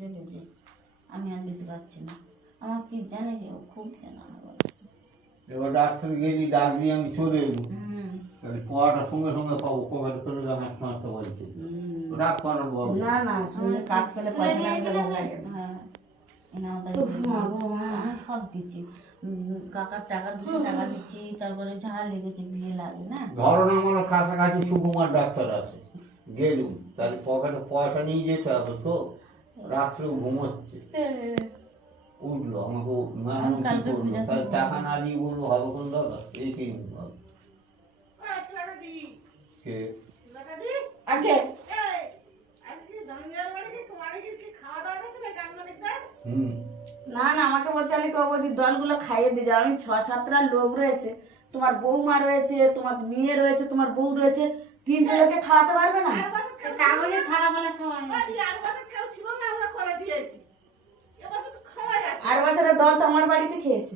লেগেছে, আমি আর দিতে পারছি না। আমার কি জানে যে ও খুব জানা আমার। এবার ডাক্তার গেলি ডাকবি, আমি চলে এলু। পড়াটার সঙ্গে সঙ্গে পাবো, কবে চলে যাবো এক মাস বলছে। রাগ করার বড় না না, শুনে কাজ করলে পয়সা লাগছে, ভালো লাগে। হ্যাঁ, আমি সব দিচ্ছি, কাকার টাকা 200 টাকা দিচ্ছি, তারপরে ঝাড়া লেগেছে, বিয়ে লাগে না। ধরো না, আমার কাছাকাছি সুকুমার ডাক্তার আছে, গেলুম, তাহলে পকেটে পয়সা নিয়ে যেতে হবে তো। রাত্রেও ঘুমোচ্ছে, উঠলো আমাকে ম্যাম কি করলো, তাহলে টাকা না দিয়ে বলবো হবে কোন দরকার, এই কি হবে কে আগে না না, আমাকে বলছে আমি তো বলছি দলগুলো খাইয়ে দিয়ে যাও। আমি 6-7টা লোক রয়েছে, তোমার বৌমা রয়েছে, তোমার মেয়ে রয়েছে, তোমার বউ রয়েছে, 3টে লোকে খাওয়াতে পারবে না? কাগজে ফালা ফালা সবাই আর বছরের দল তো আমার বাড়িতে খেয়েছে।